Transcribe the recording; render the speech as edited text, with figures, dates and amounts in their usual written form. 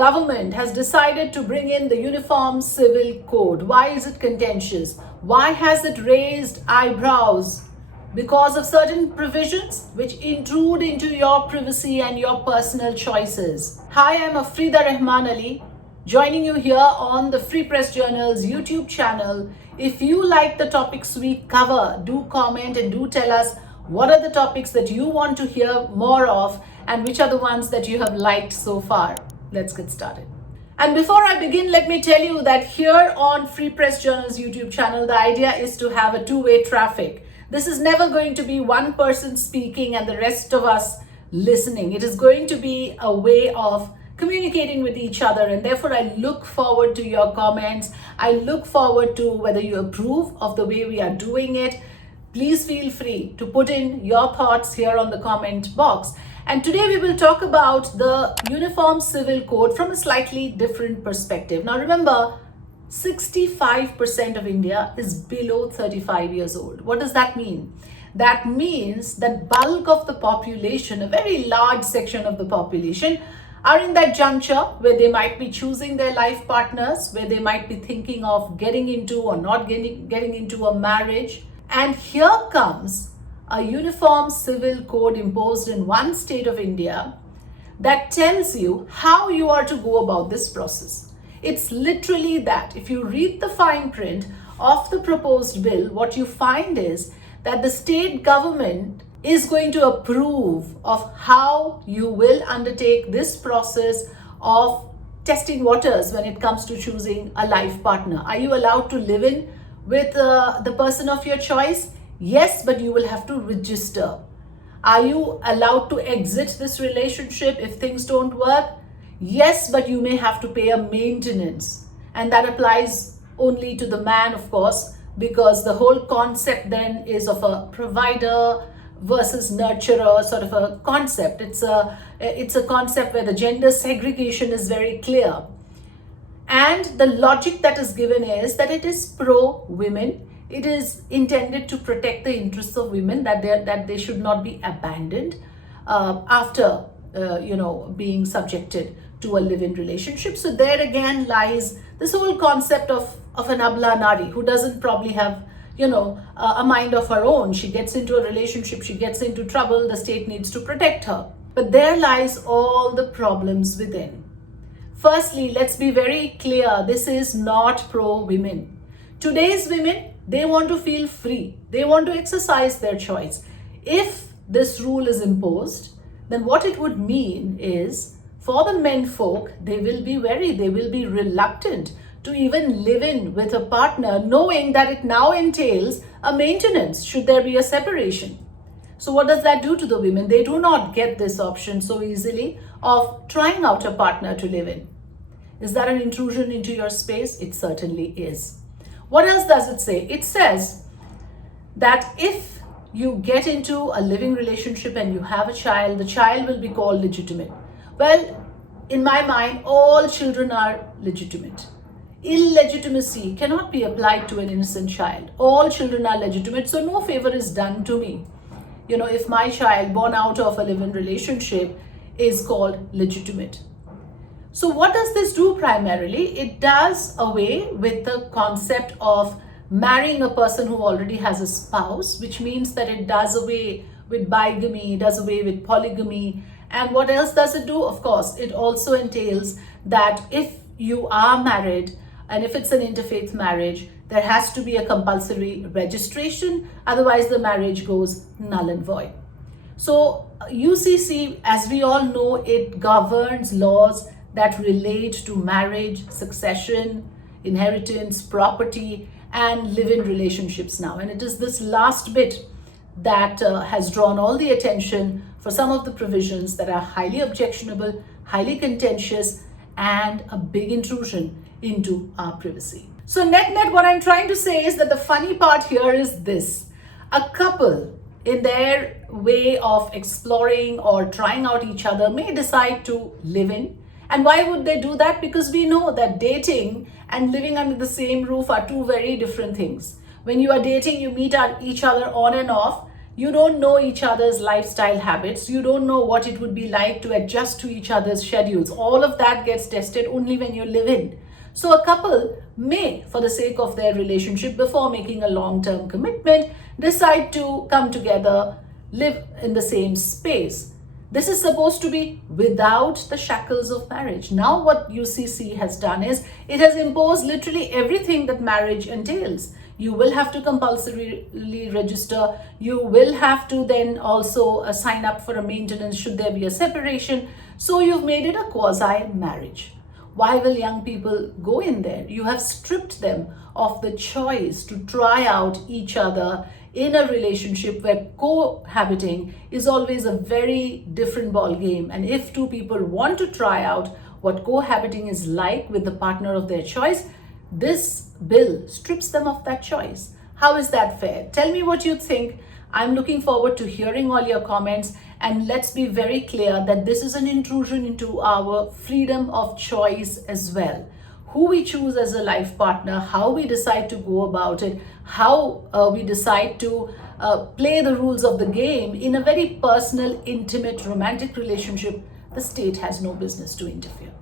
government has decided to bring in the Uniform Civil Code. Why is it contentious? Why has it raised eyebrows? Because of certain provisions which intrude into your privacy and your personal choices. Hi, I'm Afrida Rahman Ali, joining you here on the Free Press Journal's YouTube channel. If you like the topics we cover, do comment and do tell us what are the topics that you want to hear more of and which are the ones that you have liked so far. Let's get started. And before I begin, let me tell you that here on Free Press Journal's YouTube channel, the idea is to have a two-way traffic. This is never going to be one person speaking and the rest of us listening. It is going to be a way of communicating with each other, and therefore I look forward to your comments. I look forward to whether you approve of the way we are doing it. Please feel free to put in your thoughts here on the comment box. And today we will talk about the Uniform Civil Code from a slightly different perspective. Now remember, 65% of India is below 35 years old. What does that mean? That means that bulk of the population, a very large section of the population, are in that juncture where they might be choosing their life partners, where they might be thinking of getting into or not getting into a marriage. And here comes a Uniform Civil Code imposed in one state of India that tells you how you are to go about this process. It's literally that. If you read the fine print of the proposed bill, what you find is that the state government is going to approve of how you will undertake this process of testing waters when it comes to choosing a life partner. Are you allowed to live in with the person of your choice? Yes, but you will have to register. Are you allowed to exit this relationship if things don't work? Yes, but you may have to pay a maintenance, and that applies only to the man, of course, because the whole concept then is of a provider versus nurturer sort of a concept. It's a concept where the gender segregation is very clear, and the logic that is given is that it is pro women. It is intended to protect the interests of women, that they should not be abandoned after being subjected to a live-in relationship. So there again lies this whole concept of an abla nari who doesn't probably have a mind of her own. She gets into a relationship, she gets into trouble, the state needs to protect her. But there lies all the problems within. Firstly, let's be very clear, this is not pro-women. Today's women, they want to feel free. They want to exercise their choice. If this rule is imposed, then what it would mean is for the men folk, they will be reluctant to even live in with a partner, knowing that it now entails a maintenance should there be a separation. So what does that do to the women? They do not get this option so easily of trying out a partner to live in. Is that an intrusion into your space? It certainly is. What else does it say? It says that if you get into a living relationship and you have a child, the child will be called legitimate. Well, in my mind, all children are legitimate. Illegitimacy cannot be applied to an innocent child. All children are legitimate, so no favor is done to me. If my child born out of a live-in relationship is called legitimate. So what does this do primarily? It does away with the concept of marrying a person who already has a spouse, which means that it does away with bigamy, does away with polygamy. And what else does it do? Of course, it also entails that if you are married and if it's an interfaith marriage, there has to be a compulsory registration. Otherwise, the marriage goes null and void. So UCC, as we all know, it governs laws that relate to marriage, succession, inheritance, property, and live-in relationships now. And it is this last bit that has drawn all the attention for some of the provisions that are highly objectionable, highly contentious, and a big intrusion into our privacy. So net, what I'm trying to say is that the funny part here is this. A couple, in their way of exploring or trying out each other, may decide to live in. And why would they do that? Because we know that dating and living under the same roof are two very different things. When you are dating, you meet each other on and off. You don't know each other's lifestyle habits. You don't know what it would be like to adjust to each other's schedules. All of that gets tested only when you live in. So a couple may, for the sake of their relationship, before making a long-term commitment, decide to come together, live in the same space. This is supposed to be without the shackles of marriage. Now what UCC has done is it has imposed literally everything that marriage entails. You will have to compulsorily register. You will have to then also sign up for a maintenance should there be a separation. So you've made it a quasi-marriage. Why will young people go in there? You have stripped them of the choice to try out each other in a relationship where cohabiting is always a very different ball game. And if two people want to try out what cohabiting is like with the partner of their choice, this bill strips them of that choice. How is that fair? Tell me what you think. I'm looking forward to hearing all your comments, and let's be very clear that this is an intrusion into our freedom of choice as well. Who we choose as a life partner, how we decide to go about it, how we decide to play the rules of the game in a very personal, intimate, romantic relationship, the state has no business to interfere.